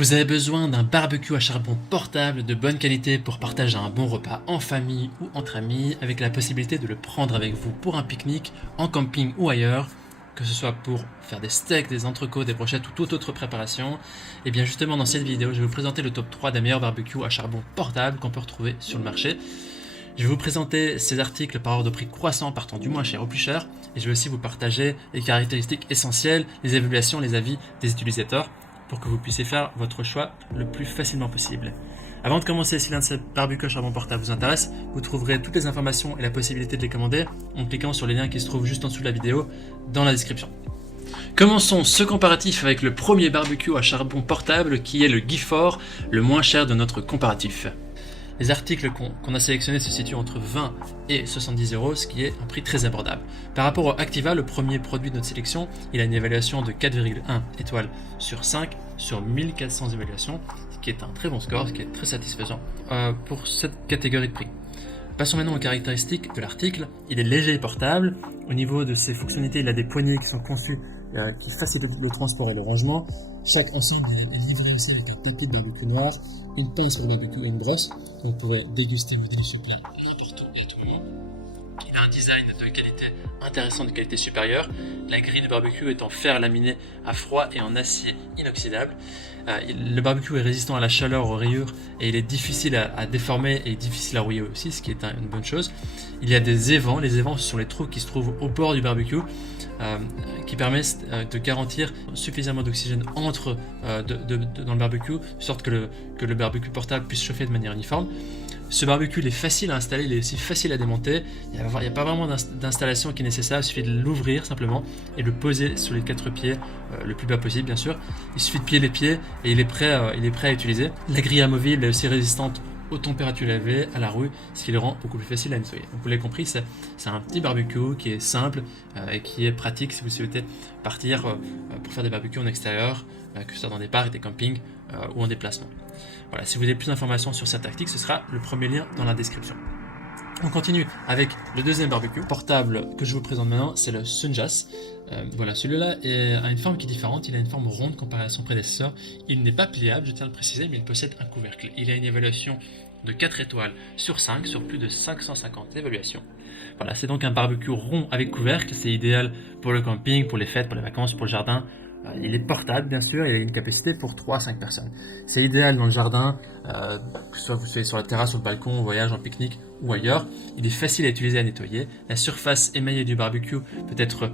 Vous avez besoin d'un barbecue à charbon portable de bonne qualité pour partager un bon repas en famille ou entre amis, avec la possibilité de le prendre avec vous pour un pique-nique, en camping ou ailleurs, que ce soit pour faire des steaks, des entrecôtes, des brochettes ou toute autre préparation. Et bien justement dans cette vidéo, je vais vous présenter le top 3 des meilleurs barbecues à charbon portable qu'on peut retrouver sur le marché. Je vais vous présenter ces articles par ordre de prix croissant, partant du moins cher au plus cher, et je vais aussi vous partager les caractéristiques essentielles, les évaluations, les avis des utilisateurs, pour que vous puissiez faire votre choix le plus facilement possible. Avant de commencer, si l'un de ces barbecues à charbon portable vous intéresse, vous trouverez toutes les informations et la possibilité de les commander en cliquant sur les liens qui se trouvent juste en dessous de la vidéo dans la description. Commençons ce comparatif avec le premier barbecue à charbon portable qui est le Gifor, le moins cher de notre comparatif. Les articles qu'on a sélectionnés se situent entre 20 et 70 €, ce qui est un prix très abordable. Par rapport au Activa, le premier produit de notre sélection, il a une évaluation de 4,1 étoiles sur 5 sur 1400 évaluations, ce qui est un très bon score, ce qui est très satisfaisant pour cette catégorie de prix. Passons maintenant aux caractéristiques de l'article. Il est léger et portable. Au niveau de ses fonctionnalités, il a des poignées qui sont conçues qui facilitent le transport et le rangement. Chaque ensemble est livré aussi avec un tapis de barbecue noir, une pince pour le barbecue et une brosse. Donc vous pourrez déguster vos délicieux plats n'importe où et à tout moment. Il a un design de qualité intéressant, de qualité supérieure. La grille de barbecue est en fer laminé à froid et en acier inoxydable. Le barbecue est résistant à la chaleur, aux rayures, et il est difficile à déformer et difficile à rouiller aussi, ce qui est une bonne chose. Il y a des évents. Les évents, ce sont les trous qui se trouvent au bord du barbecue, qui permettent de garantir suffisamment d'oxygène dans le barbecue, de sorte que le barbecue portable puisse chauffer de manière uniforme. Ce barbecue il est facile à installer, il est aussi facile à démonter. Il n'y a pas vraiment d'installation qui est nécessaire, il suffit de l'ouvrir simplement et de le poser sur les 4 pieds, le plus bas possible bien sûr. Il suffit de plier les pieds et il est prêt à utiliser. La grille amovible est aussi résistante aux températures élevées, à la rouille, ce qui le rend beaucoup plus facile à nettoyer. Donc vous l'avez compris, c'est un petit barbecue qui est simple et qui est pratique si vous souhaitez partir pour faire des barbecues en extérieur, que ce soit dans des parcs, des campings ou en déplacement. Voilà, si vous avez plus d'informations sur cette tactique, ce sera le premier lien dans la description. On continue avec le deuxième barbecue portable que je vous présente maintenant, c'est le Sunjas. Voilà, celui-là a une forme qui est différente, il a une forme ronde comparée à son prédécesseur. Il n'est pas pliable, je tiens à le préciser, mais il possède un couvercle. Il a une évaluation de 4 étoiles sur 5 sur plus de 550 évaluations. Voilà, c'est donc un barbecue rond avec couvercle, c'est idéal pour le camping, pour les fêtes, pour les vacances, pour le jardin. Il est portable bien sûr, il a une capacité pour 3 à 5 personnes. C'est idéal dans le jardin, que ce soit vous soyez sur la terrasse, sur le balcon, en voyage, en pique-nique ou ailleurs. Il est facile à utiliser, à nettoyer. La surface émaillée du barbecue peut être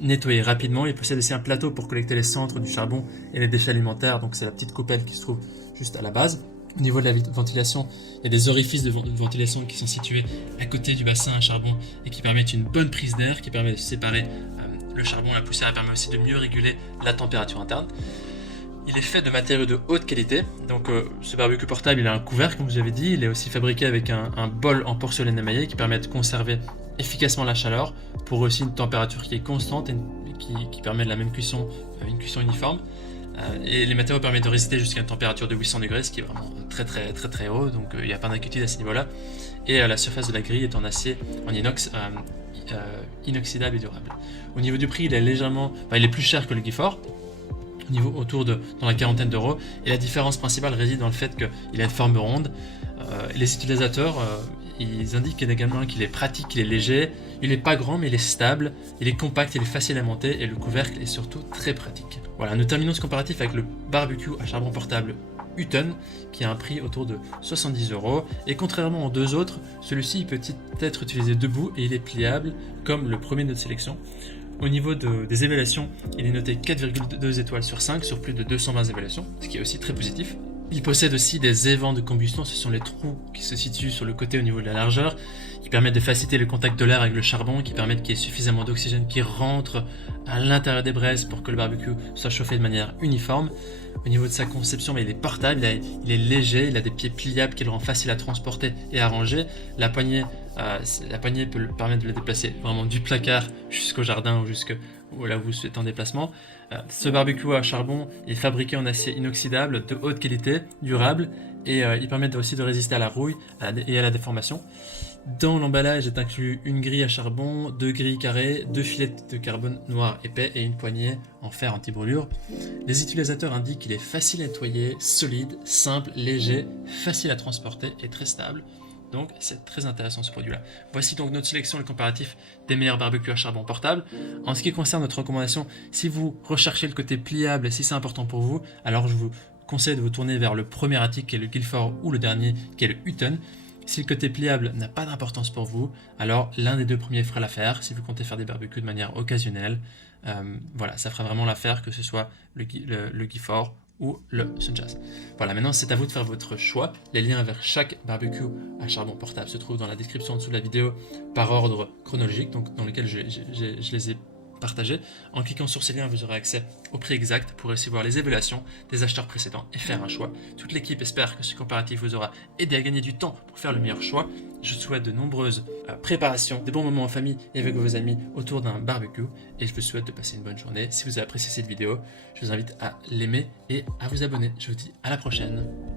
nettoyée rapidement. Il possède aussi un plateau pour collecter les cendres du charbon et les déchets alimentaires, donc c'est la petite coupelle qui se trouve juste à la base. Au niveau de la ventilation, il y a des orifices de ventilation qui sont situés à côté du bassin à charbon et qui permettent une bonne prise d'air, qui permet de séparer le charbon. La poussière permet aussi de mieux réguler la température interne. Il est fait de matériaux de haute qualité, donc ce barbecue portable il a un couvercle comme je vous avais dit, il est aussi fabriqué avec un bol en porcelaine émaillée qui permet de conserver efficacement la chaleur pour aussi une température qui est constante et qui permet de la même cuisson, une cuisson uniforme. Et les matériaux permettent de résister jusqu'à une température de 800 degrés, ce qui est vraiment très haut, donc il n'y a pas d'inquiétude à ce niveau-là. Et la surface de la grille est en acier, en inox, inoxydable et durable. Au niveau du prix, il est plus cher que le Gifor, dans la quarantaine d'euros, et la différence principale réside dans le fait qu'il a une forme ronde. Les utilisateurs ils indiquent également qu'il est pratique, qu'il est léger, il n'est pas grand mais il est stable, il est compact, il est facile à monter et le couvercle est surtout très pratique. Voilà, nous terminons ce comparatif avec le barbecue à charbon portable Hutton qui a un prix autour de 70 € et contrairement aux deux autres, celui-ci peut être utilisé debout et il est pliable comme le premier de notre sélection. Au niveau des évaluations, il est noté 4,2 étoiles sur 5 sur plus de 220 évaluations, ce qui est aussi très positif. Il possède aussi des évents de combustion, ce sont les trous qui se situent sur le côté au niveau de la largeur, qui permettent de faciliter le contact de l'air avec le charbon, qui permettent qu'il y ait suffisamment d'oxygène qui rentre à l'intérieur des braises pour que le barbecue soit chauffé de manière uniforme. Au niveau de sa conception, il est portable, il est léger, il a des pieds pliables qui le rend facile à transporter et à ranger. La poignée peut permettre de le déplacer vraiment du placard jusqu'au jardin ou ou là où vous êtes en déplacement. Ce barbecue à charbon est fabriqué en acier inoxydable de haute qualité, durable, et il permet aussi de résister à la rouille et à la déformation. Dans l'emballage est inclus une grille à charbon, 2 grilles carrées, 2 filets de carbone noir épais et une poignée en fer anti-brûlure. Les utilisateurs indiquent qu'il est facile à nettoyer, solide, simple, léger, facile à transporter et très stable. Donc c'est très intéressant ce produit-là. Voici donc notre sélection et le comparatif des meilleurs barbecues à charbon portables. En ce qui concerne notre recommandation, si vous recherchez le côté pliable et si c'est important pour vous, alors je vous conseille de vous tourner vers le premier article qui est le Guilford ou le dernier qui est le Hutton. Si le côté pliable n'a pas d'importance pour vous, alors l'un des deux premiers fera l'affaire. Si vous comptez faire des barbecues de manière occasionnelle, voilà, ça fera vraiment l'affaire, que ce soit le Guilford ou le Sunjazz. Voilà, maintenant c'est à vous de faire votre choix. Les liens vers chaque barbecue à charbon portable se trouvent dans la description en dessous de la vidéo par ordre chronologique, donc dans lequel je les ai partagés. En cliquant sur ces liens, vous aurez accès au prix exact pour aussi voir les évaluations des acheteurs précédents et faire un choix. Toute l'équipe espère que ce comparatif vous aura aidé à gagner du temps pour faire le meilleur choix. Je vous souhaite de nombreuses préparations, des bons moments en famille et avec vos amis autour d'un barbecue, et je vous souhaite de passer une bonne journée. Si vous avez apprécié cette vidéo, je vous invite à l'aimer et à vous abonner. Je vous dis à la prochaine.